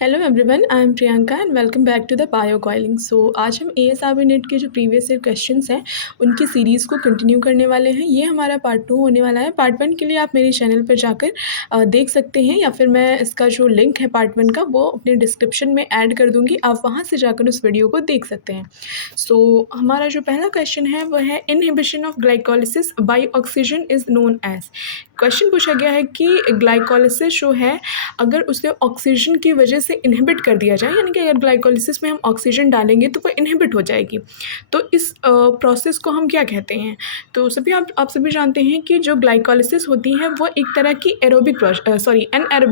Hello everyone, I am Priyanka and welcome back to the bio coiling. आज हम ASRB net के जो previous year questions हैं उनकी सीरीज़ को कंटिन्यू करने वाले हैं। ये हमारा पार्ट 2 होने वाला है। पार्ट 1 के लिए आप मेरे चैनल पर जाकर देख सकते हैं, या फिर मैं इसका जो लिंक है पार्ट 1 का वो अपने डिस्क्रिप्शन में ऐड कर दूँगी, आप वहाँ से जाकर उस वीडियो को देख सकते हैं। हमारा जो पहला क्वेश्चन है वो है inhibition of glycolysis by oxygen is known as. Question पूछा गया है कि ग्लाइकोलिसिस जो है अगर उसे ऑक्सीजन की वजह से इनहिबिट कर दिया जाए, यानी कि अगर ग्लाइकोलिसिस में हम ऑक्सीजन डालेंगे तो वो इनहिबिट हो जाएगी। तो इस प्रोसेस को हम क्या कहते हैं? तो सभी आप सभी जानते हैं कि जो ग्लाइकोलिसिस होती है वो एक तरह की एनाएरोबिक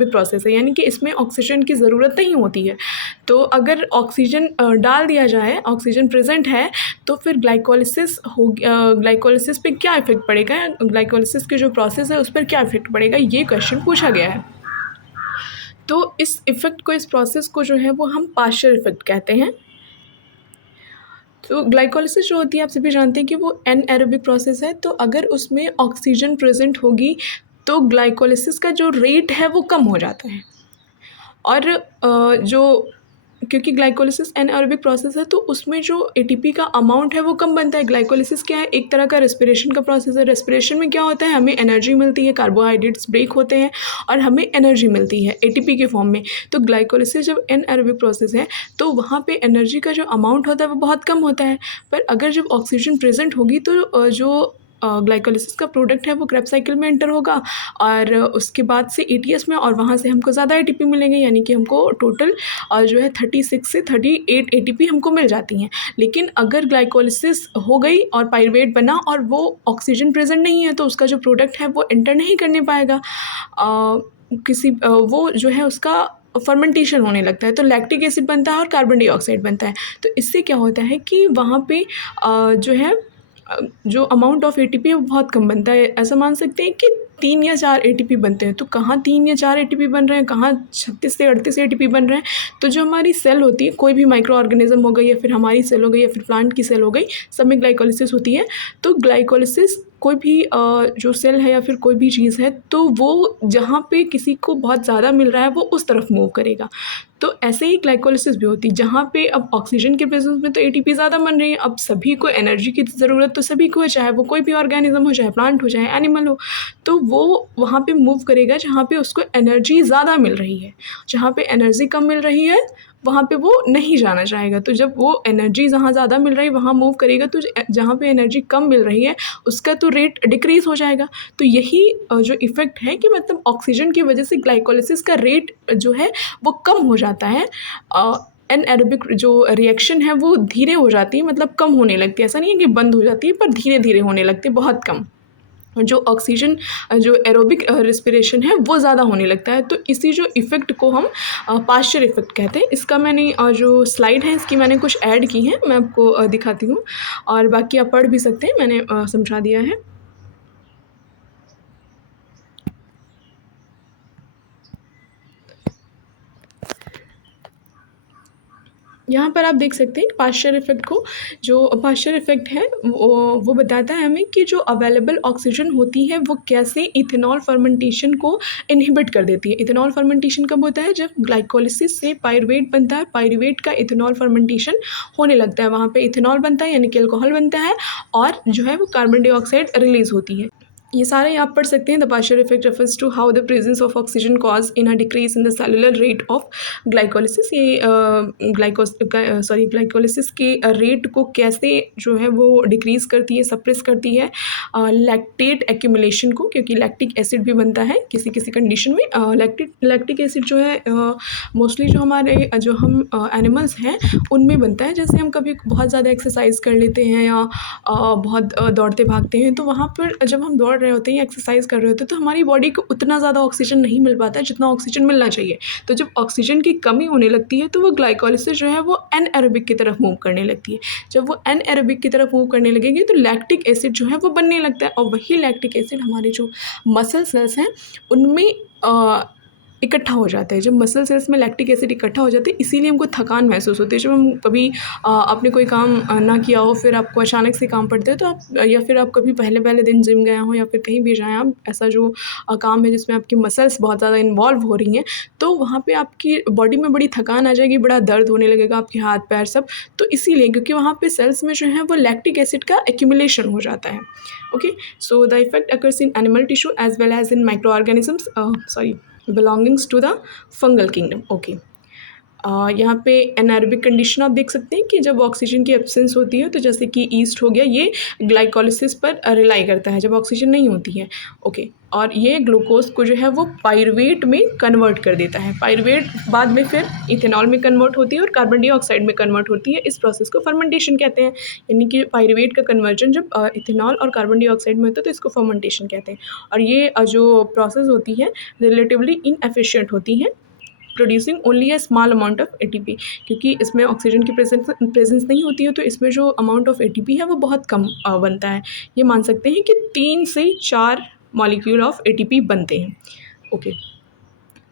प्रोसेस है, यानी कि इसमें ऑक्सीजन की ज़रूरत नहीं होती है। तो अगर ऑक्सीजन डाल दिया जाए, ऑक्सीजन प्रेजेंट है, तो फिर ग्लाइकोलिसिस पे क्या इफ़ेक्ट पड़ेगा, ग्लाइकोलिसिस की जो प्रोसेस है उस पर क्या इफ़ेक्ट पड़ेगा, ये क्वेश्चन पूछा गया है। तो इस इफ़ेक्ट को, इस प्रोसेस को जो है वो हम पार्शियल इफ़ेक्ट कहते हैं। तो ग्लाइकोलिसिस जो होती है आप सभी जानते हैं कि वो एनाएरोबिक प्रोसेस है। तो अगर उसमें ऑक्सीजन प्रेजेंट होगी तो ग्लाइकोलिसिस का जो रेट है वो कम हो जाता है। और जो क्योंकि ग्लाइकोलिसिस एनाएरोबिक प्रोसेस है तो उसमें जो एटीपी का अमाउंट है वो कम बनता है। ग्लाइकोलिसिस क्या है? एक तरह का रेस्पिरेशन का प्रोसेस है। रेस्पिरेशन में क्या होता है? हमें एनर्जी मिलती है, कार्बोहाइड्रेट्स ब्रेक होते हैं और हमें एनर्जी मिलती है एटीपी के फॉर्म में। तो ग्लाइकोलिसिस जब एनाएरोबिक प्रोसेस है तो वहाँ पे एनर्जी का जो अमाउंट होता है वो बहुत कम होता है। पर अगर जब ऑक्सीजन प्रेजेंट होगी तो जो ग्लाइकोलिसिस का प्रोडक्ट है वो क्रेब्स साइकिल में एंटर होगा और उसके बाद से एटीएस में, और वहाँ से हमको ज़्यादा एटीपी मिलेंगे, यानी कि हमको टोटल जो है 36 से 38 एटीपी हमको मिल जाती हैं। लेकिन अगर ग्लाइकोलिसिस हो गई और पाइरूवेट बना और वो ऑक्सीजन प्रेजेंट नहीं है तो उसका जो प्रोडक्ट है वो एंटर नहीं करने पाएगा। वो जो है उसका फर्मेंटेशन होने लगता है, तो लैक्टिक एसिड बनता है और कार्बन डाइऑक्साइड बनता है। तो इससे क्या होता है कि वहाँ पे जो है जो अमाउंट ऑफ एटीपी है वो बहुत कम बनता है। ऐसा मान सकते हैं कि 3 या 4 एटीपी बनते हैं। तो कहाँ 3 या 4 एटीपी बन रहे हैं, कहाँ 36 से 38 एटीपी बन रहे हैं। तो जो हमारी सेल होती है, कोई भी माइक्रो ऑर्गेनिज्म हो गई या फिर हमारी सेल हो गई या फिर प्लांट की सेल हो गई, सब में ग्लाइकोलिसिस होती है। तो ग्लाइकोलिसिस कोई भी जो सेल है या फिर कोई भी चीज़ है तो वो जहाँ पे किसी को बहुत ज़्यादा मिल रहा है वो उस तरफ मूव करेगा। तो ऐसे ही ग्लाइकोलिसिस भी होती है, जहाँ पे अब ऑक्सीजन के प्रेजेंस में तो एटीपी ज़्यादा बन रही है। अब सभी को एनर्जी की ज़रूरत तो सभी को है, चाहे वो कोई भी ऑर्गेनिज्म हो, चाहे प्लांट हो, चाहे एनिमल हो। तो वो वहाँ पे मूव करेगा जहाँ पे उसको एनर्जी ज़्यादा मिल रही है। जहाँ पे एनर्जी कम मिल रही है वहाँ पे वो नहीं जाना चाहेगा। तो जब वो एनर्जी जहाँ ज़्यादा मिल रही है वहाँ मूव करेगा, तो जहाँ पे एनर्जी कम मिल रही है उसका तो रेट डिक्रीज़ हो जाएगा। तो यही जो इफ़ेक्ट है कि मतलब ऑक्सीजन की वजह से ग्लाइकोलिसिस का रेट जो है वो कम हो जाता है। एनाएरोबिक जो रिएक्शन है वो धीरे हो जाती है, मतलब कम होने लगती है। ऐसा नहीं है कि बंद हो जाती है, पर धीरे धीरे होने लगती है, बहुत कम। जो ऑक्सीजन जो एरोबिक रिस्पिरेशन है वो ज़्यादा होने लगता है। तो इसी जो इफ़ेक्ट को हम पार्शियल इफ़ेक्ट कहते हैं। इसका मैंने जो स्लाइड है इसकी मैंने कुछ ऐड की हैं, मैं आपको दिखाती हूँ, और बाकी आप पढ़ भी सकते हैं, मैंने समझा दिया है। यहाँ पर आप देख सकते हैं पार्शियल इफ़ेक्ट को। जो पार्शियल इफ़ेक्ट है वो बताता है हमें कि जो अवेलेबल ऑक्सीजन होती है वो कैसे इथेनॉल फर्मेंटेशन को इनहिबिट कर देती है। इथेनॉल फर्मेंटेशन कब होता है? जब ग्लाइकोलिसिस से पाइरूवेट बनता है, पाइरूवेट का इथेनॉल फर्मेंटेशन होने लगता है, वहाँ पे इथेनॉल बनता है, यानी कि अल्कोहल बनता है, और जो है वो कार्बन डाइऑक्साइड रिलीज़ होती है। ये सारे आप पढ़ सकते हैं। The partial effect refers to how the presence of oxygen cause in a decrease in the cellular rate of glycolysis. ये ग्लाइकोलिसिस के रेट को कैसे जो है वो डिक्रीज़ करती है, सप्रेस करती है लैक्टेट एक्यूमुलेशन को, क्योंकि लैक्टिक एसिड भी बनता है किसी किसी कंडीशन में। लैक्टिक एसिड जो है मोस्टली जो हमारे जो हम एनिमल्स हैं उनमें बनता है। जैसे हम कभी बहुत ज़्यादा एक्सरसाइज कर लेते हैं या बहुत दौड़ते भागते हैं, तो वहाँ पर जब हम दौड़ रहे होते हैं या एक्सरसाइज कर रहे होते हैं तो हमारी बॉडी को उतना ज़्यादा ऑक्सीजन नहीं मिल पाता है जितना ऑक्सीजन मिलना चाहिए। तो जब ऑक्सीजन की कमी होने लगती है तो वो ग्लाइकोलिसिस जो है वो एनाएरोबिक की तरफ मूव करने लगती है। जब वो एनाएरोबिक की तरफ मूव करने लगेगी तो लैक्टिक एसिड जो है वो बनने लगता है, और वही लैक्टिक एसिड हमारे जो मसल सेल्स हैं उनमें इकट्ठा हो जाता है। जब मसल सेल्स में लैक्टिक एसिड इकट्ठा हो जाता है, इसीलिए हमको थकान महसूस होती है। जब हम कभी आपने कोई काम ना किया हो, फिर आपको अचानक से काम पड़ता है, तो आप या फिर आप कभी पहले दिन जिम गए हों या फिर कहीं भी जाएँ आप, ऐसा जो काम है जिसमें आपकी मसल्स बहुत ज़्यादा इन्वॉल्व हो रही हैं, तो वहाँ पे आपकी बॉडी में बड़ी थकान आ जाएगी, बड़ा दर्द होने लगेगा आपके हाथ पैर सब। तो इसीलिए, क्योंकि वहाँ पे सेल्स में जो है वो लैक्टिक एसिड का एक्यूमुलेशन हो जाता है। Okay, so the effect occurs in animal tissue as well as in microorganisms belongs to the fungal kingdom. Okay, यहाँ पे एनारोबिक कंडीशन आप देख सकते हैं कि जब ऑक्सीजन की एब्सेंस होती है, तो जैसे कि ईस्ट हो गया, ये ग्लाइकोलिसिस पर रिलाई करता है जब ऑक्सीजन नहीं होती है। ओके, और ये ग्लूकोज को जो है वो पायरुवेट में कन्वर्ट कर देता है। पायरुवेट बाद में फिर इथेनॉल में कन्वर्ट होती है और कार्बन डाइऑक्साइड में कन्वर्ट होती है। इस प्रोसेस को फर्मेंटेशन कहते हैं, यानी कि पायरुवेट का कन्वर्जन जब इथेनॉल और कार्बन डाइऑक्साइड में होता है तो इसको फर्मेंटेशन कहते हैं। और ये जो प्रोसेस होती है रिलेटिवली इनएफिशिएंट होती है, producing only a small amount of ATP, क्योंकि इसमें ऑक्सीजन की प्रेजेंस नहीं होती है, तो इसमें जो अमाउंट ऑफ एटीपी है वो बहुत कम बनता है। ये मान सकते हैं कि 3 से 4 मॉलिक्यूल ऑफ एटीपी बनते हैं। ओके,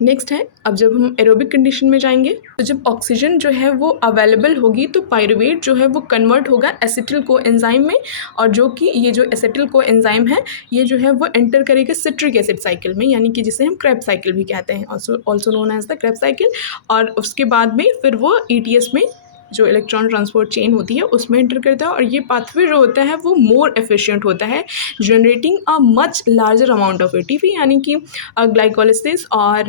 नेक्स्ट है, अब जब हम एरोबिक कंडीशन में जाएंगे, तो जब ऑक्सीजन जो है वो अवेलेबल होगी, तो पायरुवेट जो है वो कन्वर्ट होगा एसिटिल को एंजाइम में, और जो कि ये जो एसिटिल को एंजाइम है, ये जो है वो एंटर करेगा सिट्रिक एसिड साइकिल में, यानी कि जिसे हम क्रेब्स साइकिल भी कहते हैं, also known as the Krebs cycle. और उसके बाद में फिर वो ईटीएस में, जो इलेक्ट्रॉन ट्रांसपोर्ट चेन होती है, उसमें एंटर करता है, और ये पाथवे जो होता है वो मोर एफिशिएंट होता है, generating a much larger amount of ATP, यानी कि ग्लाइकोलिसिस और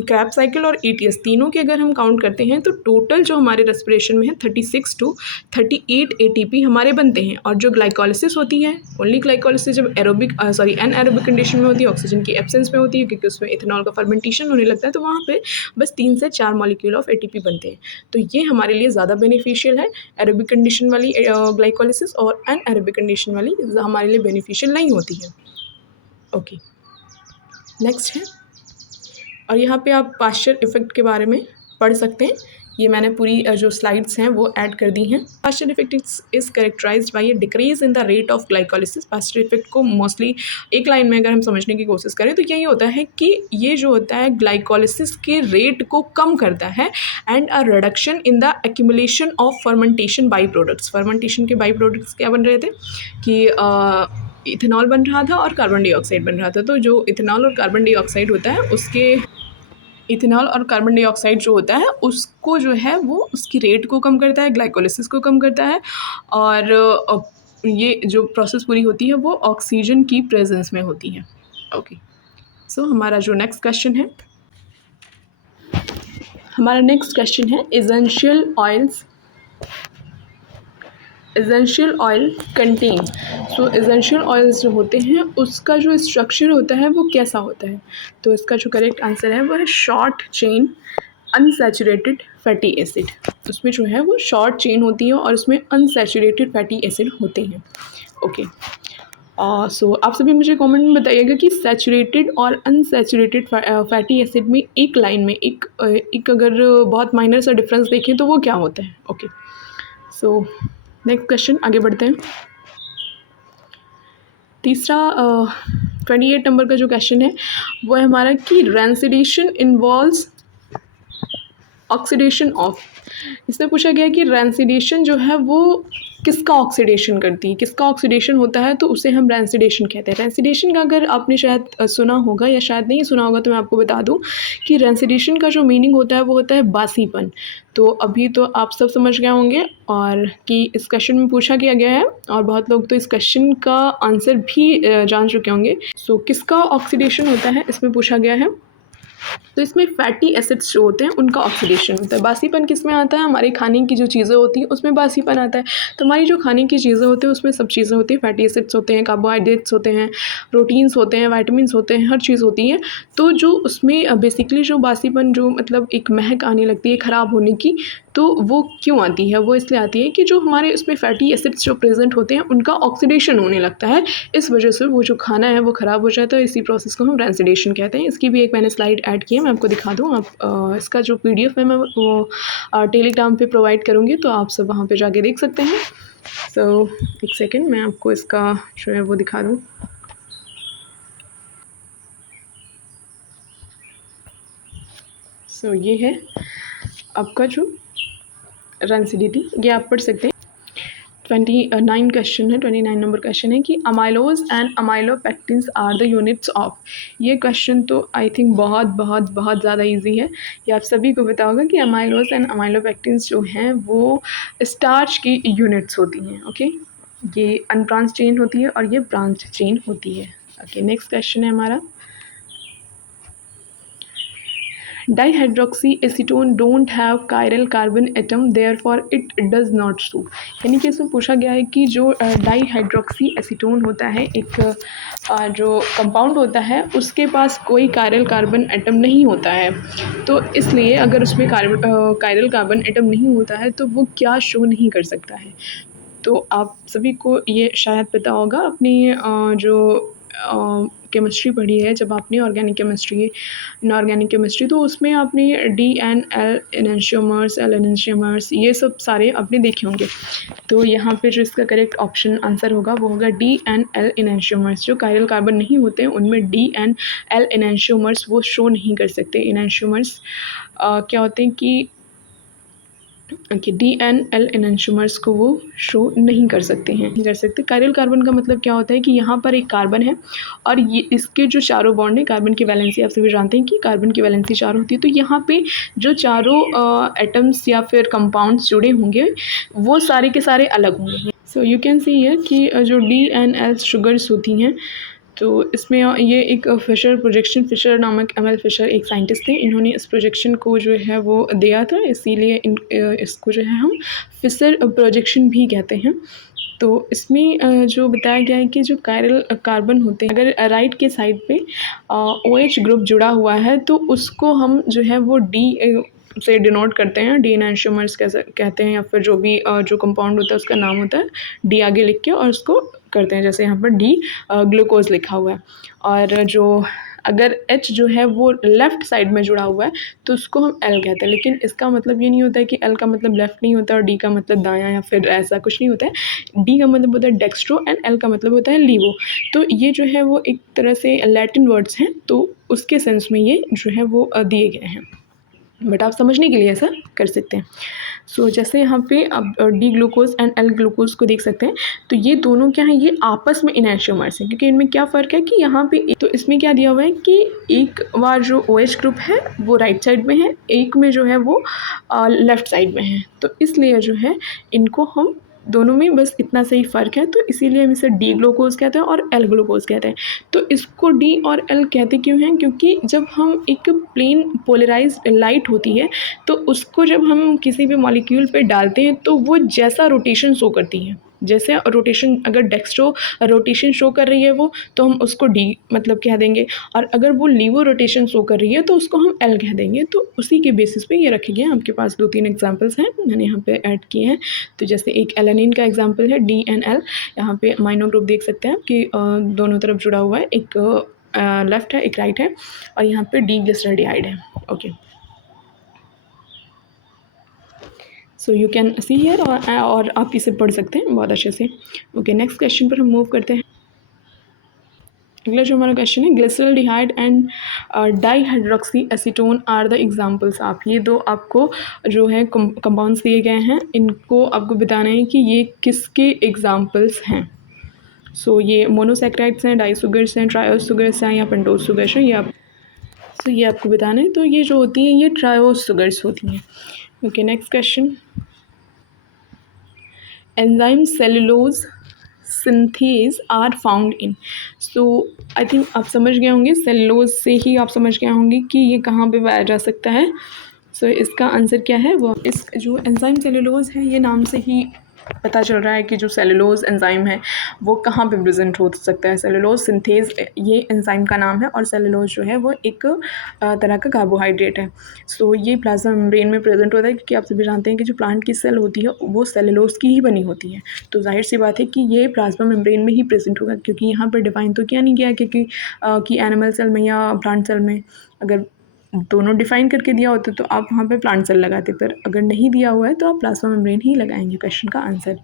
क्रैब साइकिल और ईटीएस तीनों के अगर हम काउंट करते हैं, तो टोटल जो हमारे रेस्पिरेशन में है 36 to 38 एटीपी हमारे बनते हैं। और जो ग्लाइकोलिसिस होती है, ओनली ग्लाइकोलिसिस जब एनएरोबिक कंडीशन में होती है, ऑक्सीजन की एब्सेंस में होती है, क्योंकि उसमें इथेनॉल का फर्मेंटेशन होने लगता है, तो वहाँ पे बस 3 से 4 मॉलिक्यूल ऑफ एटीपी बनते हैं। तो ये हमारे लिए ज़्यादा बेनिफिशियल है, एरोबिक कंडीशन वाली ग्लाइकोलिसिस, और एनएरोबिक कंडीशन वाली हमारे लिए बेनिफिशियल नहीं होती है। ओके, नेक्स्ट है, और यहाँ पे आप पास्चर इफेक्ट के बारे में पढ़ सकते हैं। ये मैंने पूरी जो स्लाइड्स हैं वो ऐड कर दी हैं। Pasteur effect is characterised by a decrease in the rate of glycolysis. Pasteur effect को मोस्टली एक लाइन में अगर हम समझने की कोशिश करें, तो यही होता है कि ये जो होता है ग्लाइकोलिसिस के रेट को कम करता है, and a reduction in the accumulation of fermentation by products. Fermentation के बाई प्रोडक्ट्स क्या बन रहे थे कि इथेनॉल बन रहा था और कार्बन डाइऑक्साइड बन रहा था। तो जो इथेनॉल और कार्बन डाइऑक्साइड होता है, उसके इथेनॉल और कार्बन डाइऑक्साइड जो होता है, उसको जो है वो उसकी रेट को कम करता है, ग्लाइकोलिसिस को कम करता है, और ये जो प्रोसेस पूरी होती है वो ऑक्सीजन की प्रेजेंस में होती है। ओके, सो हमारा जो नेक्स्ट क्वेश्चन है, एसेंशियल ऑयल कंटेन। सो एसेंशियल ऑयल्स जो होते हैं, उसका जो स्ट्रक्चर होता है वो कैसा होता है? तो इसका जो करेक्ट आंसर है वो है short chain unsaturated fatty acid. उसमें जो है वो शॉर्ट चेन होती है और उसमें अनसैचुरेटेड फैटी एसिड होते हैं। ओके, सो आप सभी मुझे कमेंट में बताइएगा कि सैचुरेटेड और अनसैचुरेटेड फैटी एसिड में एक लाइन में एक अगर बहुत माइनर सा डिफरेंस देखें तो वो क्या होता है? ओके, सो नेक्स्ट क्वेश्चन, आगे बढ़ते हैं। तीसरा 28 नंबर का जो क्वेश्चन है वो है हमारा कि रैंसिडेशन इन्वॉल्व्स ऑक्सीडेशन ऑफ। इसमें पूछा गया कि रैंसिडेशन जो है वो किसका ऑक्सीडेशन करती है, किसका ऑक्सीडेशन होता है, तो उसे हम रैंसिडेशन कहते हैं। रैंसिडेशन का अगर आपने शायद सुना होगा या शायद नहीं सुना होगा, तो मैं आपको बता दूं कि रैंसिडेशन का जो मीनिंग होता है वो होता है बासीपन। तो अभी तो आप सब समझ गए होंगे, और कि इस क्वेश्चन में पूछा गया है, और बहुत लोग तो इस क्वेश्चन का आंसर भी जान चुके होंगे। सो किसका ऑक्सीडेशन होता है इसमें पूछा गया है, तो इसमें फैटी एसिड्स जो होते हैं उनका ऑक्सीडेशन होता है। बासीपन किस में आता है? हमारे खाने की जो चीज़ें होती हैं उसमें बासीपन आता है। तो हमारी जो खाने की चीज़ें होती हैं उसमें सब चीज़ें होती हैं, फैटी एसिड्स होते हैं, कार्बोहाइड्रेट्स होते हैं, प्रोटीन्स होते हैं, वाइटामिन होते हैं, हर चीज़ होती है। तो जो उसमें बेसिकली जो बासीपन, जो मतलब एक महक आने लगती है ख़राब होने की, तो वो क्यों आती है? वो इसलिए आती है कि जो हमारे उसमें फैटी एसिड्स जो प्रेजेंट होते हैं उनका ऑक्सीडेशन होने लगता है, इस वजह से वो जो खाना है वो ख़राब हो जाता है। इसी प्रोसेस को हम रैंसिडेशन कहते हैं। इसकी भी एक मैंने स्लाइड ऐड की है, मैं आपको दिखा दूँ। आप इसका जो PDF है मैं वो टेलीग्राम पे प्रोवाइड करूँगी, तो आप सब वहाँ पे जाके देख सकते हैं। सो एक सेकेंड, मैं आपको इसका जो है वो दिखा दूँ। सो ये है आपका जो रनसिडिटी, ये आप पढ़ सकते हैं। 29 क्वेश्चन है, 29 नंबर क्वेश्चन है कि amylose and amylopectins are the units of. ये क्वेश्चन तो आई थिंक बहुत बहुत बहुत ज़्यादा इजी है। ये आप सभी को पता होगा कि अमाइलोज एंड अमाइलोपेक्टिन्स जो हैं वो स्टार्च की यूनिट्स होती हैं। ओके, ये अनब्रांच चेन होती है और ये ब्रांच चेन होती है। ओके, नेक्स्ट क्वेश्चन है हमारा, dihydroxy acetone don't have chiral carbon atom therefore it does not suit. यानी कि इसमें पूछा गया है कि जो डाईहाइड्रोक्सी एसीटोन होता है, एक जो कंपाउंड होता है, उसके पास कोई कायरल कार्बन एटम नहीं होता है। तो इसलिए अगर उसमें कायरल कार्बन एटम नहीं होता है तो वो क्या शो नहीं कर सकता है। तो आप सभी को ये शायद पता होगा, अपनी जो केमिस्ट्री पढ़ी है जब आपने ऑर्गेनिक केमिस्ट्री, इनऑर्गेनिक केमिस्ट्री, तो उसमें आपने D and L enantiomers, L enantiomers, ये सब सारे आपने देखे होंगे। तो यहाँ पे जो इसका करेक्ट ऑप्शन आंसर होगा वो होगा डी एन एल एनेंशियोमर्स। जो कायरल कार्बन नहीं होते हैं उनमें डी एन एल एनेंशियोमर्स वो शो नहीं कर सकते। एनेंशियोमर्स क्या होते हैं कि डी एन एल एनेंशियोमर्स को वो शो नहीं कर सकते हैं, नहीं कर सकते। कायरल कार्बन का मतलब क्या होता है कि यहाँ पर एक कार्बन है और ये इसके जो चारों बॉन्ड है, कार्बन की वैलेंसी आप सभी जानते हैं कि कार्बन की वैलेंसी 4 होती है। तो यहाँ पे जो चारों एटम्स या फिर कंपाउंड्स जुड़े होंगे वो सारे के सारे अलग होंगे। So you can see here कि जो डी एन एल शुगर्स होती हैं, तो इसमें ये एक फिशर नामक एमएल फिशर एक साइंटिस्ट थे। इन्होंने इस प्रोजेक्शन को जो है वो दिया था, इसीलिए इसको जो है हम फिशर प्रोजेक्शन भी कहते हैं। तो इसमें जो बताया गया है कि जो कायरल कार्बन होते हैं, अगर राइट के साइड पे OH ग्रुप जुड़ा हुआ है तो उसको हम जो है वो डी से डिनोट करते हैं, डी एनेंशियोमर्स कैसे कहते हैं, या फिर जो भी जो कंपाउंड होता है उसका नाम होता है, डी आगे लिख के और उसको करते हैं। जैसे यहाँ पर डी ग्लूकोज लिखा हुआ है। और जो अगर H जो है वो लेफ़्ट साइड में जुड़ा हुआ है तो उसको हम L कहते हैं। लेकिन इसका मतलब ये नहीं होता है कि L का मतलब लेफ़्ट नहीं होता और D का मतलब दायां, या फिर ऐसा कुछ नहीं होता है। D का मतलब होता है डेक्स्ट्रो एंड L का मतलब होता है लीवो। तो ये जो है वो एक तरह से लैटिन वर्ड्स हैं, तो उसके सेंस में ये जो है वो दिए गए हैं, बट आप समझने के लिए ऐसा कर सकते हैं। सो जैसे यहाँ पे आप D glucose and L glucose को देख सकते हैं, तो ये दोनों क्या है, ये आपस में इनैंशियोमर्स हैं। क्योंकि इनमें क्या फ़र्क है कि यहाँ पे तो इसमें क्या दिया हुआ है कि एक बार जो OH ग्रुप है वो राइट साइड में है, एक में जो है वो लेफ़्ट साइड में है। तो इसलिए जो है इनको हम दोनों में बस इतना सही फ़र्क है, तो इसीलिए हम इसे डी ग्लूकोज कहते हैं और एल ग्लूकोज कहते हैं। तो इसको डी और एल कहते क्यों हैं? क्योंकि जब हम एक प्लेन पोलराइज्ड लाइट होती है तो उसको जब हम किसी भी मॉलिक्यूल पे डालते हैं तो वो जैसा रोटेशन शो करती है, जैसे रोटेशन, अगर डेक्स्ट्रो रोटेशन शो कर रही है वो, तो हम उसको डी मतलब कह देंगे, और अगर वो लीवो रोटेशन शो कर रही है तो उसको हम एल कह देंगे। तो उसी के बेसिस पे ये रखे गए हैं। आपके पास 2-3 एग्जांपल्स हैं, मैंने यहाँ पे ऐड किए हैं। तो जैसे एक एलानिन का एग्जांपल है DNL, यहाँ पे अमाइनो ग्रुप देख सकते हैं कि दोनों तरफ जुड़ा हुआ है, एक लेफ़्ट है एक राइट है, और यहाँ पे डी ग्लिसरॉल्डिहाइड है। Okay, so you can see here, और आप इसे पढ़ सकते हैं बहुत अच्छे से। ओके, नेक्स्ट क्वेश्चन पर हम मूव करते हैं। अगला जो हमारा क्वेश्चन है, glyceraldehyde and dihydroxyacetone are the examples. आप ये दो आपको जो है कंपाउंड्स दिए गए हैं, इनको आपको बताना है कि ये किसके एग्जांपल्स हैं। सो ये मोनोसैकेराइड्स हैं, डाइसुगर्स हैं, ट्रायोस सुगर्स हैं, या पेंटोस सुगर्स हैं, ये आपको बताना है। तो ये जो होती हैं ये ट्रायोस सुगर्स होती हैं। Okay, next question, enzyme cellulose synthase are found in. So I think आप समझ गए होंगे, सेलुलोज से ही आप समझ गए होंगे कि ये कहाँ पे पाया जा सकता है। सो इसका आंसर क्या है, वो इस जो एंजाइम सेलुलोज है, ये नाम से ही पता चल रहा है कि जो सेलुलोज एंजाइम है वो कहाँ पे प्रेजेंट हो सकता है। सेलुलोज सिंथेज ये एंजाइम का नाम है, और सेलुलोज जो है वो एक तरह का कार्बोहाइड्रेट है। सो ये प्लाज्मा मेम्ब्रेन में प्रेजेंट होता है, क्योंकि आप सभी जानते हैं कि जो प्लांट की सेल होती है वो सेलुलोज की ही बनी होती है। तो जाहिर सी बात है कि ये प्लाज्मा मेम्ब्रेन में ही प्रेजेंट होगा, क्योंकि यहाँ पर डिफाइन तो किया नहीं गया कि एनिमल सेल में या प्लांट सेल में। अगर दोनों डिफाइन करके दिया होता तो आप वहाँ पे प्लांट सेल लगाते, पर अगर नहीं दिया हुआ है तो आप प्लाज्मा मेम्ब्रेन ही लगाएंगे क्वेश्चन का आंसर।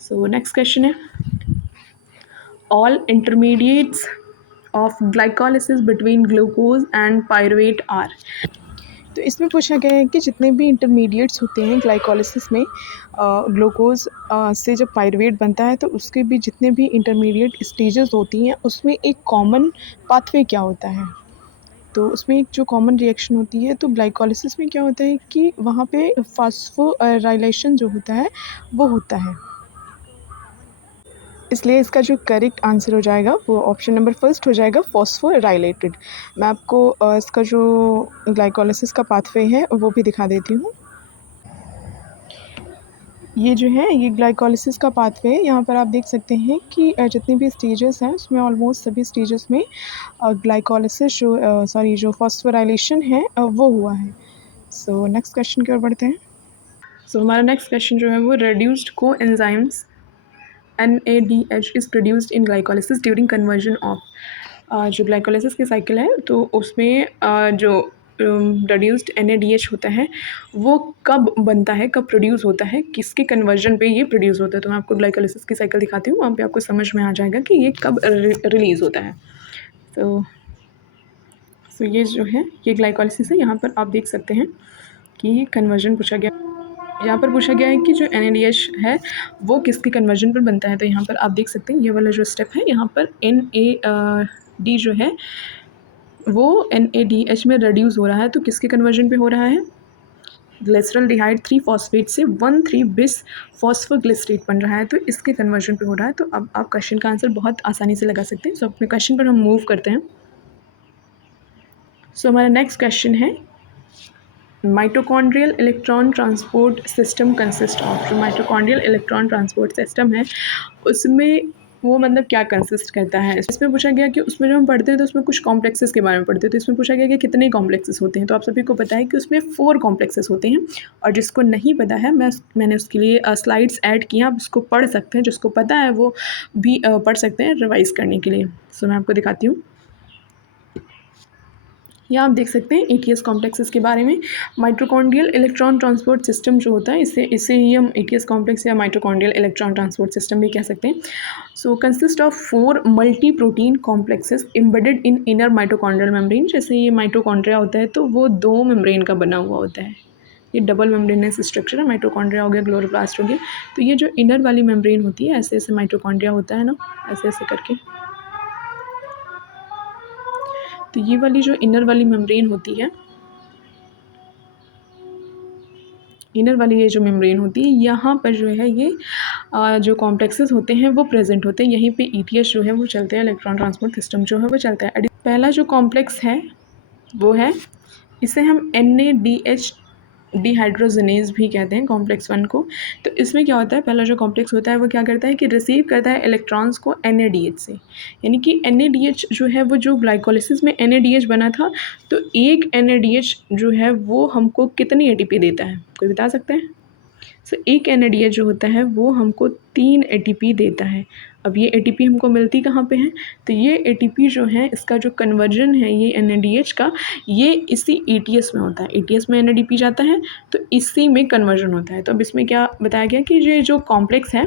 सो नेक्स्ट क्वेश्चन है, all intermediates of glycolysis between glucose and pyruvate are. तो इसमें पूछा गया है कि जितने भी इंटरमीडिएट्स होते हैं ग्लाइकोलिसिस में, ग्लूकोज से जब पायरुवेट बनता है तो उसके भी जितने भी इंटरमीडिएट स्टेजेस होती हैं उसमें एक कॉमन पाथवे क्या होता है। तो उसमें एक जो कॉमन रिएक्शन होती है, तो ग्लाइकोलिसिस में क्या होता है कि वहाँ पे फॉस्फोराइलेशन जो होता है वो होता है। इसलिए इसका जो करेक्ट आंसर हो जाएगा वो ऑप्शन नंबर फर्स्ट हो जाएगा, फॉस्फोराइलेटेड। मैं आपको इसका जो ग्लाइकोलिसिस का पाथवे है वो भी दिखा देती हूँ। ये जो है ये ग्लाइकोलिसिस का पाथवे है। यहाँ पर आप देख सकते हैं कि जितने भी स्टेजेस हैं उसमें ऑलमोस्ट सभी स्टेजेस में ग्लाइकोलिसिस जो फॉस्फोराइलेशन है वो हुआ है। सो नेक्स्ट क्वेश्चन की ओर बढ़ते हैं। सो हमारा नेक्स्ट क्वेश्चन जो है वो रेड्यूस्ड को enzymes NADH is produced in glycolysis during conversion of. जो ग्लाइकोलिसिस की साइकिल है तो उसमें जो रेड्यूस्ड NADH होता है वो कब बनता है, कब प्रोड्यूस होता है, किसके कन्वर्जन पे ये प्रोड्यूस होता है। तो मैं आपको ग्लाइकोलिसिस की साइकिल दिखाती हूँ, वहाँ पे आपको समझ में आ जाएगा कि ये कब रिलीज़ होता है। तो ये जो है ये ग्लाइकोलिसिस है। यहाँ पर आप देख सकते हैं कि कन्वर्जन पूछा गया, यहाँ पर पूछा गया है कि जो NADH है वो किसके कन्वर्जन पर बनता है। तो यहाँ पर आप देख सकते हैं ये वाला जो स्टेप है, यहाँ पर NAD जो है वो NADH में रिड्यूस हो रहा है। तो किसके कन्वर्जन पे हो रहा है, ग्लिसरॉल्डिहाइड 3 फॉस्फेट से 1,3 बिस फॉस्फोग्लिसरेट बन रहा है, तो इसके कन्वर्जन पे हो रहा है। तो अब आप क्वेश्चन का आंसर बहुत आसानी से लगा सकते हैं। सो अपने क्वेश्चन पर हम मूव करते हैं। सो हमारा नेक्स्ट क्वेश्चन है, mitochondrial electron transport system consist of. जो माइटोकॉन्ड्रियल इलेक्ट्रॉन ट्रांसपोर्ट सिस्टम है उसमें वो मतलब क्या कंसिस्ट करता है। इसमें पूछा गया कि उसमें जो हम पढ़ते हैं तो उसमें कुछ कॉम्प्लेक्सेस के बारे में पढ़ते हैं। तो इसमें पूछा गया कि कितने कॉम्प्लेक्सेस होते हैं। तो आप सभी को पता है कि उसमें 4 कॉम्प्लेक्सेस होते हैं, और जिसको नहीं पता है मैंने उसके लिए स्लाइड्स ऐड किए, आप उसको पढ़ सकते हैं। जिसको पता है वो भी पढ़ सकते हैं रिवाइज़ करने के लिए। सो मैं आपको दिखाती हूँ। यहाँ आप देख सकते हैं ATS कॉम्प्लेक्सेस के बारे में। माइटोकॉन्ड्रियल इलेक्ट्रॉन ट्रांसपोर्ट सिस्टम जो होता है इसे ही हम ATS कॉम्प्लेक्स या माइटोकॉन्ड्रियल इलेक्ट्रॉन ट्रांसपोर्ट सिस्टम भी कह सकते हैं। So consist of 4 multi protein complexes embedded in inner mitochondrial membrane. जैसे ये माइटोकॉन्ड्रिया होता है तो वो 2 मेम्ब्रेन का बना हुआ होता है। ये डबल मेम्ब्रेनस स्ट्रक्चर है, माइटोकॉन्ड्रिया हो गया, क्लोरोप्लास्ट हो गया। तो ये जो इनर वाली मेम्ब्रेन होती है, ऐसे ऐसे माइटोकॉन्ड्रिया होता है ना, ऐसे ऐसे करके। तो ये वाली जो इनर वाली मेम्ब्रेन होती है, इनर वाली ये जो मेम्ब्रेन होती है, यहाँ पर जो है ये जो कॉम्प्लेक्सेस होते हैं वो प्रेजेंट होते हैं। यहीं पे ETS जो है वो चलते हैं, इलेक्ट्रॉन ट्रांसपोर्ट सिस्टम जो है वो चलता है। पहला जो कॉम्प्लेक्स है वो है, इसे हम NADH डिहाइड्रोजनेज भी कहते हैं कॉम्प्लेक्स 1 को। तो इसमें क्या होता है, पहला जो कॉम्प्लेक्स होता है वो क्या करता है कि रिसीव करता है इलेक्ट्रॉन्स को NADH से। यानी कि NADH जो है वो जो ग्लाइकोलिसिस में NADH बना था, तो एक NADH जो है वो हमको कितनी ATP देता है, कोई बता सकता है। सो एक NADH जो होता है वो हमको 3 ATP देता है। अब ये ATP हमको मिलती कहाँ पे है, तो ये ATP जो है इसका जो कन्वर्जन है ये NADH का, ये इसी ETS में होता है। ETS में NADP जाता है तो इसी में कन्वर्जन होता है। तो अब इसमें क्या बताया गया कि ये जो कॉम्प्लेक्स है,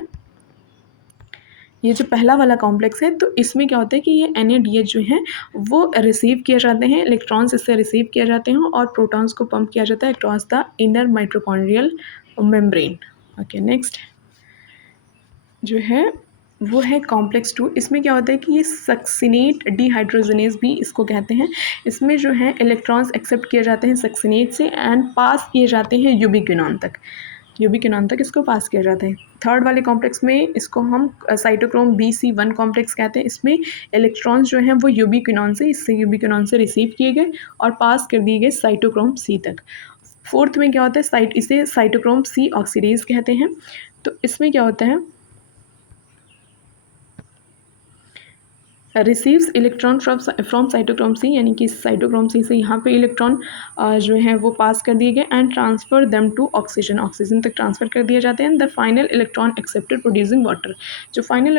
ये जो पहला वाला कॉम्प्लेक्स है, तो इसमें क्या होता है कि ये NADH जो है वो रिसीव किए जाते हैं, इलेक्ट्रॉन्स इससे रिसीव किए जाते हैं और प्रोटॉन्स को पंप किया जाता है across the inner mitochondrial membrane. Okay, next जो है वो है कॉम्प्लेक्स 2। इसमें क्या होता है कि ये सक्सिनेट डिहाइड्रोजनेज भी इसको कहते हैं। इसमें जो है इलेक्ट्रॉन्स एक्सेप्ट किए जाते हैं सक्सिनेट से एंड पास किए जाते हैं यूबिक्विनॉन तक। यूबिक्विनॉन तक इसको पास किया जाता है। थर्ड वाले कॉम्प्लेक्स में इसको हम साइटोक्रोम BC1 कॉम्प्लेक्स कहते हैं। इसमें इलेक्ट्रॉन्स जो हैं वो यूबिक्विनॉन से रिसीव किए गए और पास कर दिए गए साइटोक्रोम C तक। फोर्थ में क्या होता है, इसे साइटोक्रोम C ऑक्सीडेज कहते हैं। तो इसमें क्या होता है, receives electron from cytochrome C, यानी कि साइटोक्रोम C से यहाँ पे इलेक्ट्रॉन जो है वो पास कर दिए गए and transfer them to oxygen तक ट्रांसफ़र कर दिए जाते हैं। The final electron accepted producing water. जो फाइनल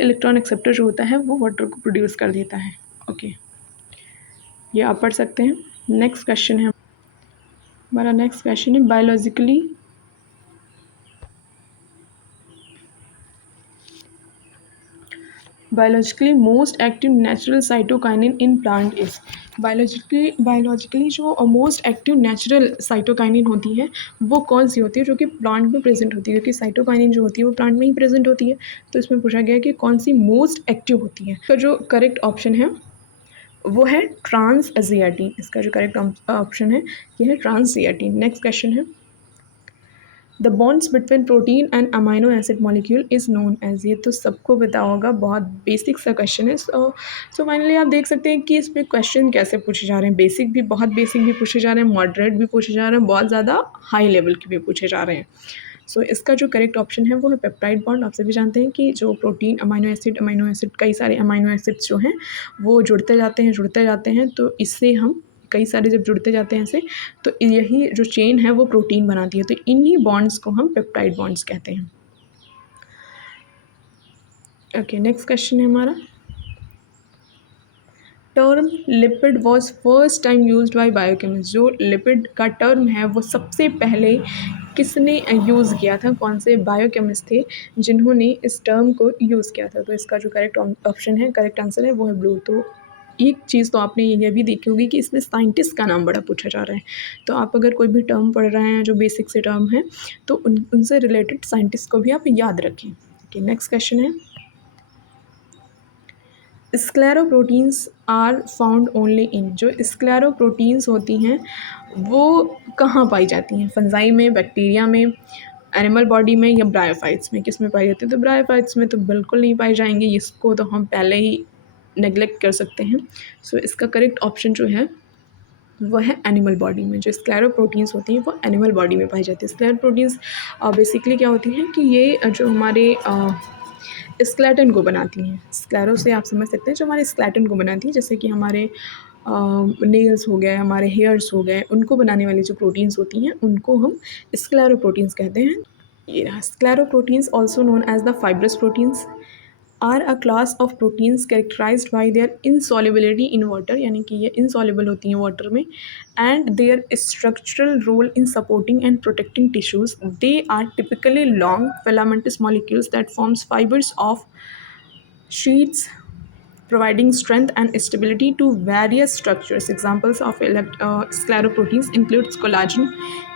इलेक्ट्रॉन एक्सेप्टर जो होता है वो वाटर को प्रोड्यूस कर देता है। ओके, ये आप पढ़ सकते हैं। नेक्स्ट क्वेश्चन है हमारा, नेक्स्ट क्वेश्चन है biologically most active natural cytokinin in plant is. Biologically जो मोस्ट एक्टिव नेचुरल साइटोकाइनिन होती है वो कौन सी होती है, जो कि प्लांट में प्रेजेंट होती है, क्योंककि साइटोकाइनिन जो होती है वो प्लांट में ही प्रेजेंट होती है। तो इसमें पूछा गया है कि कौन सी मोस्ट एक्टिव होती है। तो जो करेक्ट ऑप्शन है वो है ट्रांसजियाटीन। इसका जो करेक्ट ऑप्शन है ये है ट्रांसजियाटीन। नेक्स्ट क्वेश्चन है, the bonds between protein and amino acid molecule is known as. ये तो सबको पता होगा, बहुत बेसिक सा क्वेश्चन है। सो फाइनली आप देख सकते हैं कि इसमें क्वेश्चन कैसे पूछे जा रहे हैं, बेसिक भी, बहुत बेसिक भी पूछे जा रहे हैं, मॉडरेट भी पूछे जा रहे हैं, बहुत ज़्यादा हाई लेवल के भी पूछे जा रहे हैं। सो इसका जो करेक्ट ऑप्शन है वो है पेप्टाइड बॉन्ड। आप सभी जानते हैं कि जो प्रोटीन अमाइनो एसिड कई सारे अमाइनो एसिड्स जो हैं वो जुड़ते जाते हैं, तो इससे हम कई सारे जब जुड़ते जाते हैं ऐसे, तो यही जो चेन है वो प्रोटीन बनाती है। तो इन्हीं बॉन्ड्स को हम पेप्टाइड बॉन्ड्स कहते हैं। ओके, नेक्स्ट क्वेश्चन है हमारा, term lipid was first time use by biochemist. जो लिपिड का टर्म है वो सबसे पहले किसने यूज़ किया था, कौन से बायोकेमिस्ट थे जिन्होंने इस टर्म को यूज़ किया था। तो इसका जो करेक्ट ऑप्शन है, करेक्ट आंसर है वो है ब्लू। तो एक चीज़ तो आपने ये भी देखी होगी कि इसमें साइंटिस्ट का नाम बड़ा पूछा जा रहा है। तो आप अगर कोई भी टर्म पढ़ रहे हैं जो बेसिक से टर्म है तो उनसे रिलेटेड साइंटिस्ट को भी आप याद रखें। ओके, नेक्स्ट क्वेश्चन है, स्क्लेरोप्रोटीन्स आर फाउंड ओनली इन। जो स्क्लेरोप्रोटीन्स होती हैं वो कहाँ पाई जाती हैं, फंजाई में, बैक्टीरिया में, एनिमल बॉडी में या ब्रायोफाइट्स में, किस में पाई जाती है। तो ब्रायोफाइट्स में तो बिल्कुल नहीं पाई जाएंगी, इसको तो हम पहले ही नेग्लेक्ट कर सकते हैं। सो इसका करेक्ट ऑप्शन जो है वो है एनिमल बॉडी में। जो स्क्लेरोप्रोटीन्स होती हैं वो एनिमल बॉडी में पाई जाती है। स्क्लेरोप्रोटीन्स बेसिकली क्या होती हैं कि ये जो हमारे स्केलेटन को बनाती हैं। स्क्लेरो से आप समझ सकते हैं जो हमारे स्केलेटन को बनाती हैं, जैसे कि हमारे नेल्स हो गए, हमारे हेयर्स हो गए, उनको बनाने वाली जो प्रोटीन्स होती हैं उनको हम स्क्लेरोप्रोटीन्स कहते हैं। ये रहा, scleroproteins also known as the fibrous proteins are a class of proteins characterised by their insolubility in water, यानी कि ये इनसॉल्युबल होती हैं वाटर में, and their structural role in supporting and protecting tissues. They are typically long filamentous molecules that forms fibers of sheets providing strength and stability to various structures. Examples of scleroproteins includes collagen,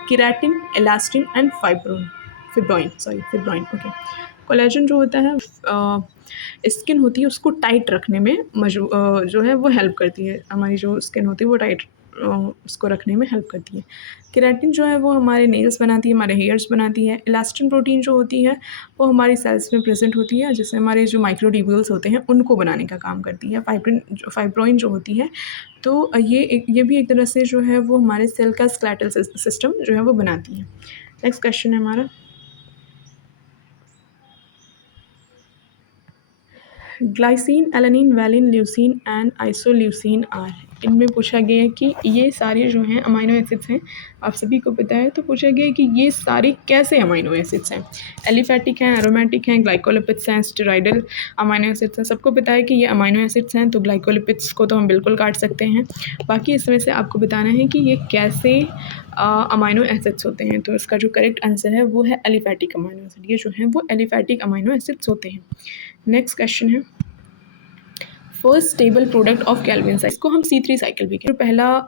keratin, elastin and fibroin. Okay. Collagen जो होता है skin होती है उसको tight रखने में जो है वो हेल्प करती है, हमारी जो स्किन होती है वो टाइट उसको रखने में हेल्प करती है। केराटिन जो है वो हमारे नेल्स बनाती है, हमारे हेयर्स बनाती है। इलास्टिन प्रोटीन जो होती है वो हमारी सेल्स में प्रेजेंट होती है, जिससे हमारे जो माइक्रोट्यूब्यूल्स होते हैं उनको बनाने का काम करती है। फाइब्रोइन जो होती है तो ये भी एक तरह से जो है वो हमारे सेल का स्केलेटल सिस्टम जो है वो बनाती है। नेक्स्ट क्वेश्चन है हमारा, glycine, alanine, valine, leucine and isoleucine are. इनमें पूछा गया है कि ये सारे जो हैं अमाइनो एसिड्स हैं, आप सभी को पता है। तो पूछा गया है कि ये सारे कैसे अमाइनो एसिड्स हैं, एलिफैटिक हैं, एरोमेटिक हैं, ग्लाइकोलिपिड्स हैं, स्टेरॉइडल अमाइनो एसिड्स हैं। सबको पता है कि ये अमाइनो एसिड्स हैं, तो ग्लाइकोलिपिड्स को तो हम बिल्कुल काट सकते हैं। बाकी इसमें से आपको बताना है कि ये कैसे अमाइनो एसिड्स होते हैं। तो इसका जो करेक्ट आंसर है वो है एलिफैटिक अमाइनो एसिड। ये जो है वो एलिफैटिक अमाइनो एसिड्स होते हैं। नेक्स्ट क्वेश्चन है, first stable product of Calvin cycle. इसको हम C3 साइकिल भी कहते हैं। जो पहला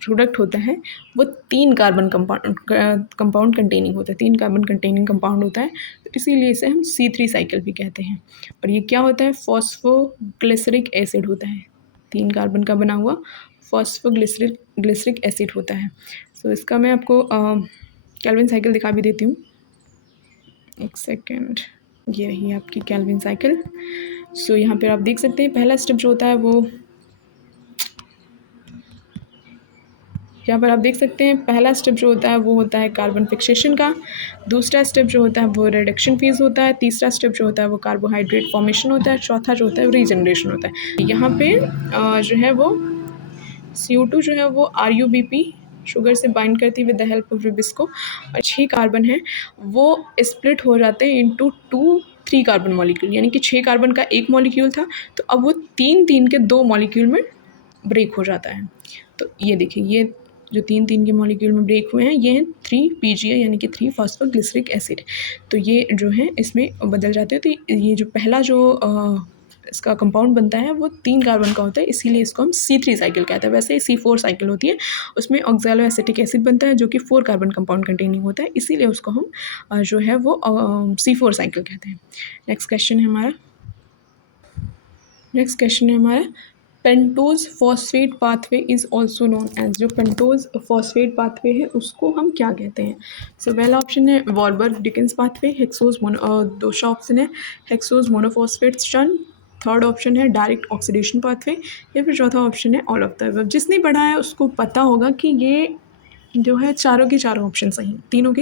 प्रोडक्ट होता है वो 3 कार्बन कंपाउंड कंटेनिंग होता है, 3 कार्बन कंटेनिंग कंपाउंड होता है, तो इसीलिए इसे हम C3 साइकिल भी कहते हैं। और ये क्या होता है, फॉस्फोग्लिसरिक एसिड होता है, 3 कार्बन का बना हुआ फॉस्फोग्लिसरिक एसिड होता है। सो इसका मैं आपको कैल्विन साइकिल दिखा भी देती हूँ, एक सेकेंड। ये रही आपकी कैल्विन साइकिल। सो यहाँ पर आप देख सकते हैं पहला स्टेप जो होता है वो, यहाँ पर आप देख सकते हैं पहला स्टेप जो होता है वो होता है कार्बन फिक्सेशन का, दूसरा स्टेप जो होता है वो रिडक्शन फेज होता है, तीसरा स्टेप जो होता है वो कार्बोहाइड्रेट फॉर्मेशन होता है, चौथा जो होता है वो रीजनरेशन होता है। यहाँ पे जो है वो CO2 जो है वो RUBP शुगर से बाइंड करती है विद द हेल्प ऑफ रिबिस्को, और 6 कार्बन है वो स्प्लिट हो जाते हैं इनटू 3 कार्बन मॉलिक्यूल, यानी कि 6 कार्बन का एक मॉलिक्यूल था तो अब वो 3 के 2 मॉलिक्यूल में ब्रेक हो जाता है। तो ये देखिए, ये जो 3 के मॉलिक्यूल में ब्रेक हुए हैं ये हैं 3 PGA यानी कि 3 फॉस्फोग्लिसरिक एसिड। तो ये जो है इसमें बदल जाते हैं। तो ये जो पहला जो इसका कंपाउंड बनता है वो 3 कार्बन का होता है, इसीलिए इसको हम C3 साइकिल कहते हैं। वैसे C4 साइकिल होती है, उसमें ऑक्सैलो एसिटिक एसिड बनता है जो कि 4 कार्बन कंपाउंड कंटेनिंग होता है, इसीलिए उसको हम जो है वो C4 साइकिल कहते हैं। नेक्स्ट क्वेश्चन है हमारा pentose phosphate pathway is also known as. जो पेंटोज फॉस्फेट पाथवे है उसको हम क्या कहते हैं? सो पहला ऑप्शन है Warburg Dickens pathway, hexose mono, दूसरा ऑप्शन है हेक्सोज मोनोफॉस्फेट शन, थर्ड ऑप्शन है डायरेक्ट ऑक्सीडेशन पाथवे, या फिर चौथा ऑप्शन है ऑल ऑफ द अबव। जिसने पढ़ा है उसको पता होगा कि ये जो है चारों के चारों ऑप्शन सही हैं, तीनों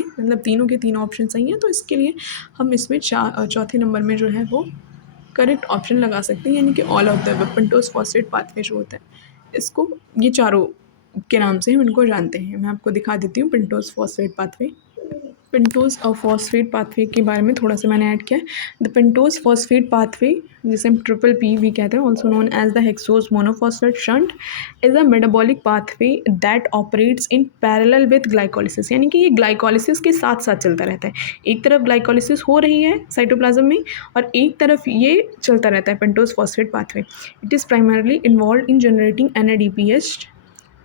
के तीनों ऑप्शन सही हैं, तो इसके लिए हम इसमें चौथे नंबर में जो है वो करेक्ट ऑप्शन लगा सकते हैं, यानी कि all of the above. Pentose phosphate pathway जो होता है इसको ये चारों के नाम से हम इनको जानते हैं। मैं आपको दिखा देती हूँ पेंटोज फॉस्फेट पाथवे। पेंटोज और फॉस्फेट पाथवे के बारे में थोड़ा सा मैंने ऐड किया है। द पेंटोज फॉस्फेट पाथवे, जिसे हम ट्रिपल पी भी कहते हैं, also known as the hexose monophosphate shunt, is a metabolic pathway that operates in parallel with glycolysis. यानी कि ये ग्लाइकोलिसिस के साथ साथ चलता रहता है। एक तरफ ग्लाइकोलिसिस हो रही है साइटोप्लाज्म में और एक तरफ ये चलता रहता है pentose phosphate pathway. It is primarily involve in generating NADPH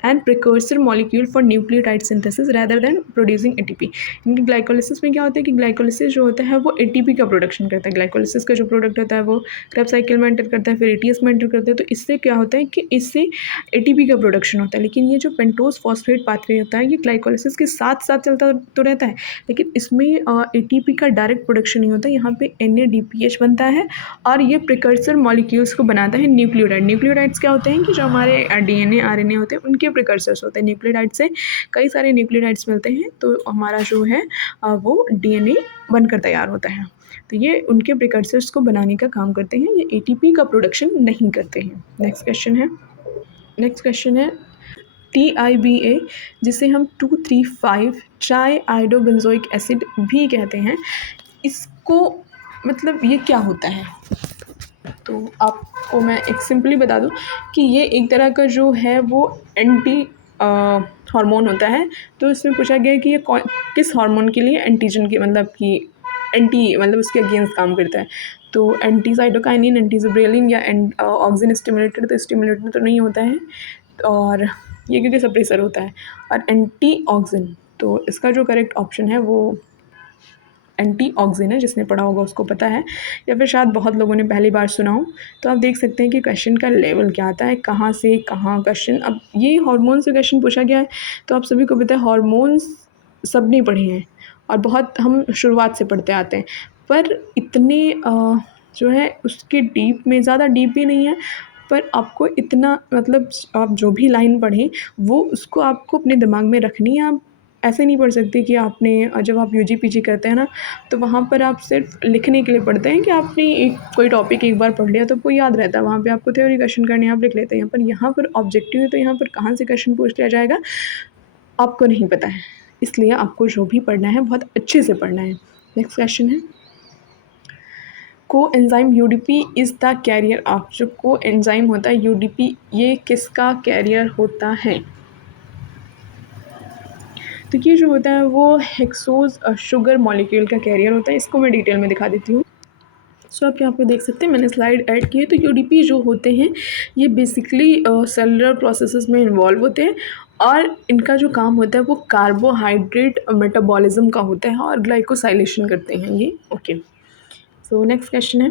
and precursor molecule for nucleotide synthesis rather than producing ATP। इनकी ग्लाइकोलिसिस में क्या होता है कि ग्लाइकोलिसिस जो होता है वो ATP का प्रोडक्शन करता है। ग्लाइकोलिसिस का जो प्रोडक्ट होता है वो क्रेब्स साइकिल में एंटर करता है, फिर ATS में एंटर करता है, तो इससे क्या होता है कि इससे ATP का प्रोडक्शन होता है। लेकिन ये जो पेंटोज फॉस्फेट पाथवे होता है ये ग्लाइकोलिसिस के साथ साथ चलता तो रहता है, लेकिन इसमें ATP का डायरेक्ट प्रोडक्शन नहीं होता। यहाँ पे NADPH बनता है और ये प्रिकर्सर मॉलिक्यूल्स को बनाता है न्यूक्लियोटाइड। न्यूक्लियोटाइड्स क्या होते हैं कि जो हमारे DNA RNA होते हैं उनके प्रिकर्सर्स होते हैं। न्यूक्लियोटाइड से कई सारे न्यूक्लियोटाइड्स मिलते हैं तो हमारा जो है वो DNA बनकर तैयार होता है। तो ये उनके प्रिकर्सर्स को बनाने का काम करते हैं, ये ATP का प्रोडक्शन नहीं करते हैं। नेक्स्ट क्वेश्चन है TIBA, जिसे हम 2,3,5 ट्राई आइडोबेंजोइक एसिड भी कहते हैं, इसको मतलब ये क्या होता है? तो आपको मैं एक सिंपली बता दूं कि ये एक तरह का जो है वो एंटी हार्मोन होता है। तो इसमें पूछा गया है कि ये किस हार्मोन के लिए एंटीजन के मतलब कि एंटी मतलब उसके अगेंस्ट काम करता है। तो एंटी साइटोकाइनिन, एंटी जिब्रेलिन या ऑक्सिन स्टिमुलेटर, तो स्टिमुलेटर तो नहीं होता है और ये क्योंकि सप्रेसर होता है। और एंटी ऑक्सिन, तो इसका जो करेक्ट ऑप्शन है वो एंटी ऑक्सिन है। जिसने पढ़ा होगा उसको पता है, या फिर शायद बहुत लोगों ने पहली बार सुना हो। तो आप देख सकते हैं कि क्वेश्चन का लेवल क्या आता है, कहाँ से कहाँ क्वेश्चन। अब ये हार्मोन से क्वेश्चन पूछा गया है, तो आप सभी को पता है हार्मोन्स सब नहीं पढ़े हैं और बहुत हम शुरुआत से पढ़ते आते हैं, पर इतने जो है उसके डीप में, ज़्यादा डीप भी नहीं है, पर आपको इतना मतलब आप जो भी लाइन पढ़ें वो उसको आपको अपने दिमाग में रखनी है। आप ऐसे नहीं पढ़ सकते कि आपने जब आप UG PG करते हैं ना, तो वहाँ पर आप सिर्फ लिखने के लिए पढ़ते हैं कि आपने एक कोई टॉपिक एक बार पढ़ लिया तो आपको याद रहता है। वहाँ पे आपको थ्योरी क्वेश्चन करने आप लिख लेते हैं, पर यहाँ पर ऑब्जेक्टिव है तो यहाँ पर कहाँ से क्वेश्चन पूछ लिया जाएगा आपको नहीं पता है। इसलिए आपको जो भी पढ़ना है बहुत अच्छे से पढ़ना है। नेक्स्ट क्वेश्चन है को enzyme UDP is the carrier of. जो को एंजाइम होता है UDP ये किसका कैरियर होता है? तो ये जो होता है वो हेक्सोज शुगर मॉलिक्यूल का कैरियर होता है। इसको मैं डिटेल में दिखा देती हूँ। सो आप यहाँ पे देख सकते हैं मैंने स्लाइड ऐड की है। तो UDP जो होते हैं ये बेसिकली सेलुलर प्रोसेसेस में इन्वॉल्व होते हैं और इनका जो काम होता है वो कार्बोहाइड्रेट मेटाबॉलिज्म का होता है और ग्लाइकोसाइलेशन करते हैं ये। ओके, सो नेक्स्ट क्वेश्चन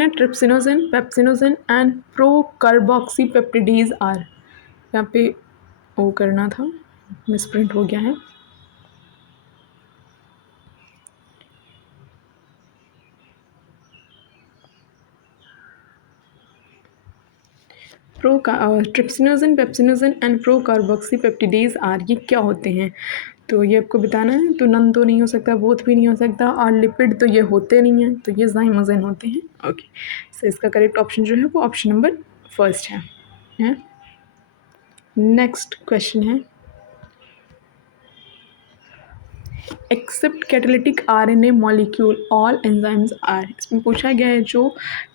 है ट्रिप्सिनोजन, पेप्सिनोजन एंड प्रोकार्बोक्सीपेप्टिडेज आर। यहाँ पे वो करना था, मिसप्रिंट हो गया है। ट्रिप्सिनोजन, पेप्सिनोजन एंड प्रोकार्बोक्सीपेप्टिडेज आर, ये क्या होते हैं? तो ये आपको बताना है। तो नन तो नहीं हो सकता, बोथ भी नहीं हो सकता, और लिपिड तो ये होते नहीं हैं, तो ये ज़ाइमोजेन होते हैं। ओके, सो इसका करेक्ट ऑप्शन जो है वो ऑप्शन नंबर फर्स्ट है। नेक्स्ट क्वेश्चन है except catalytic RNA molecule all enzymes are. इसमें पूछा गया है जो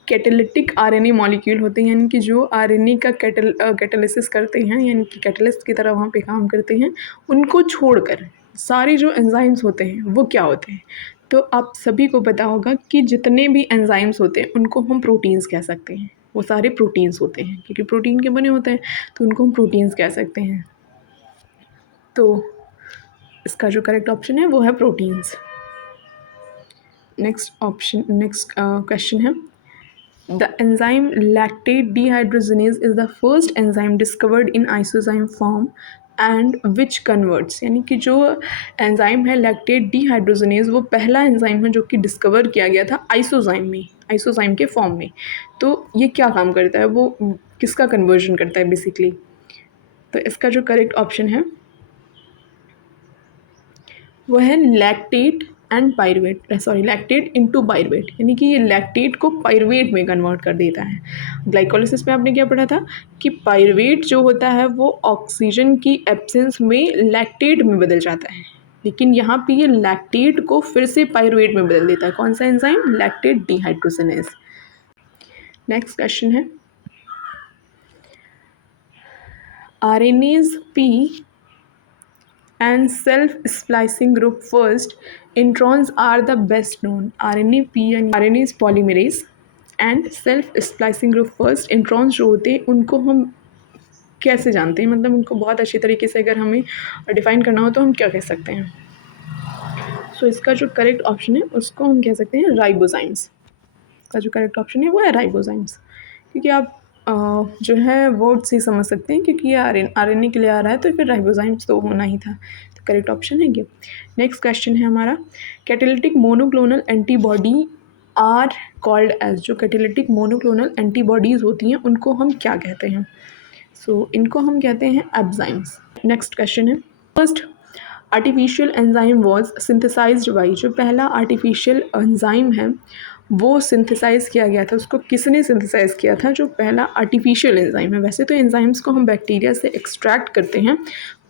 कैटालिटिक RNA मॉलिक्यूल होते हैं, यानी कि जो RNA का कैटालिसिस करते हैं, यानी कि कैटलिस्ट की तरह वहाँ पे काम करते हैं, उनको छोड़कर सारे जो एंजाइम्स होते हैं वो क्या होते हैं? तो आप सभी को पता होगा कि जितने भी एंजाइम्स होते हैं उनको हम प्रोटीन्स कह सकते हैं, वो सारे प्रोटीन्स होते हैं क्योंकि प्रोटीन के बने होते हैं, तो उनको हम प्रोटीन्स कह सकते हैं। तो इसका जो करेक्ट ऑप्शन है वो है प्रोटीन्स। नेक्स्ट क्वेश्चन है, the enzyme lactate dehydrogenase is the first enzyme discovered in isozyme form and which converts, यानी कि जो एंजाइम है लैक्टेट डिहाइड्रोजिनेज वो पहला एंजाइम है जो कि डिस्कवर किया गया था आइसोजाइम में, आइसोजाइम के फॉर्म में। तो ये क्या काम करता है, वो किसका कन्वर्जन करता है बेसिकली। तो इसका जो करेक्ट ऑप्शन है वो है lactate and pyruvate, sorry lactate into pyruvate, यानी कि ये लैक्टेट को पायरुवेट में कन्वर्ट कर देता है। ग्लाइकोलिसिस में आपने क्या पढ़ा था कि पायरुवेट जो होता है वो ऑक्सीजन की एब्सेंस में लैक्टेट में बदल जाता है, लेकिन यहाँ पे ये लैक्टेट को फिर से पायरुवेट में बदल देता है। कौन सा enzyme, lactate dehydrogenase. Next question है, RNAs P and self-splicing group first introns are the best known. RNA-P and RNase polymerase and self-splicing group first introns जो होते हैं उनको हम कैसे जानते हैं, मतलब उनको बहुत अच्छी तरीके से अगर हमें डिफाइन करना हो तो हम क्या कह सकते हैं। सो इसका जो करेक्ट ऑप्शन है उसको हम कह सकते हैं राइबोजाइम्स। इसका जो करेक्ट ऑप्शन है वो है राइबोजाइम्स, क्योंकि आप जो है वर्ड से समझ सकते हैं क्योंकि ये RNA के लिए आ रहा है तो फिर राइबोजाइम्स तो होना ही था, तो करेक्ट ऑप्शन है ये। नेक्स्ट क्वेश्चन है हमारा, catalytic monoclonal antibody are called as, जो कैटालिटिक मोनोक्लोनल एंटीबॉडीज़ होती हैं उनको हम क्या कहते हैं। सो इनको हम कहते हैं एब्जाइम्स। नेक्स्ट क्वेश्चन है, first artificial enzyme was synthesized by, जो पहला आर्टिफिशियल एंजाइम है वो सिंथेसाइज़ किया गया था, उसको किसने सिंथेसाइज़ किया था, जो पहला आर्टिफिशियल एंजाइम है। वैसे तो एंजाइम्स को हम बैक्टीरिया से एक्सट्रैक्ट करते हैं,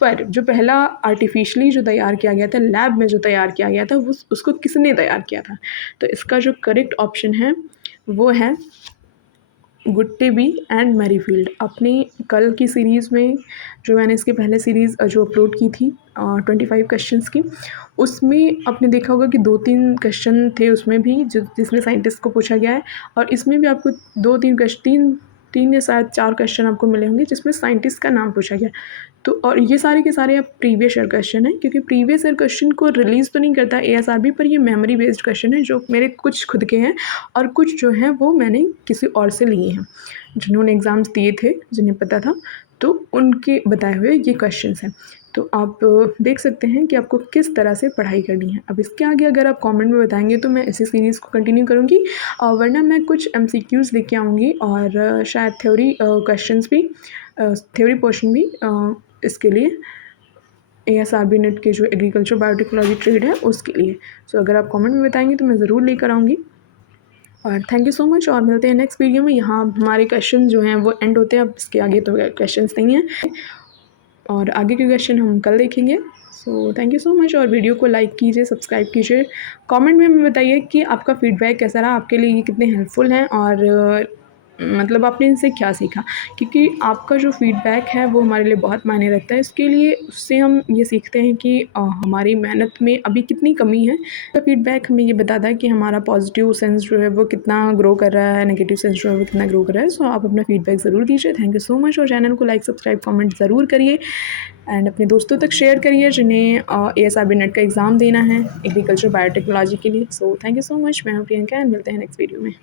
पर जो पहला आर्टिफिशियली जो तैयार किया गया था, लैब में जो तैयार किया गया था, वो उसको किसने तैयार किया था। तो इसका जो करेक्ट ऑप्शन है वो है गुट्टेबी एंड मैरीफील्ड। अपनी कल की सीरीज़ में जो मैंने इसके पहले सीरीज़ जो अपलोड की थी 25 क्वेश्चंस की, उसमें आपने देखा होगा कि 2-3 क्वेश्चन थे उसमें भी जिसमें साइंटिस्ट को पूछा गया है, और इसमें भी आपको 3 या शायद 4 क्वेश्चन आपको मिले होंगे जिसमें साइंटिस्ट का नाम पूछा गया। तो और ये सारे के सारे अब प्रीवियस ईयर क्वेश्चन है, क्योंकि प्रीवियस ईयर क्वेश्चन को रिलीज़ तो नहीं करता ASRB, पर ये मेमोरी बेस्ड क्वेश्चन है जो मेरे कुछ खुद के हैं और कुछ जो हैं वो मैंने किसी और से लिए हैं जिन्होंने एग्ज़ाम्स दिए थे, जिन्हें पता था, तो उनके बताए हुए ये क्वेश्चंस हैं। तो आप देख सकते हैं कि आपको किस तरह से पढ़ाई करनी है। अब इसके आगे अगर आप कमेंट में बताएंगे तो मैं इसी सीरीज़ को कंटिन्यू करूँगी, वरना मैं कुछ MCQs लेके आऊँगी और शायद थ्योरी क्वेश्चंस भी, थ्योरी पोर्शन भी इसके लिए ASRB नेट के जो एग्रीकल्चर बायोटेक्नोलॉजी ट्रेड है उसके लिए। सो अगर आप कमेंट में बताएंगे तो मैं ज़रूर लेकर आऊँगी। और थैंक यू सो मच, और मिलते हैं नेक्स्ट वीडियो में। यहाँ हमारे क्वेश्चन जो हैं वो एंड होते हैं, अब इसके आगे तो क्वेश्चंस नहीं हैं और आगे के क्वेश्चन हम कल देखेंगे। So thank you so much, और वीडियो को लाइक कीजिए, सब्सक्राइब कीजिए, कमेंट में बताइए कि आपका फीडबैक कैसा रहा, आपके लिए ये कितने हेल्पफुल हैं और मतलब आपने इनसे क्या सीखा, क्योंकि आपका जो फीडबैक है वो हमारे लिए बहुत मायने रखता है। इसके लिए उससे हम ये सीखते हैं कि हमारी मेहनत में अभी कितनी कमी है। तो फीडबैक हमें ये बताता है कि हमारा पॉजिटिव सेंस जो है वो कितना ग्रो कर रहा है, नेगेटिव सेंस जो है वो कितना ग्रो कर रहा है। सो आप अपना फीडबैक ज़रूर दीजिए। थैंक यू सो मच, और चैनल को लाइक, सब्सक्राइब, कमेंट ज़रूर करिए एंड अपने दोस्तों तक शेयर करिए जिन्हें ASRB नेट का एग्ज़ाम देना है एग्रीकल्चर बायोटेक्नोलॉजी के लिए। So thank you so much, मैं हूँ प्रियंका एंड मिलते हैं नेक्स्ट वीडियो में।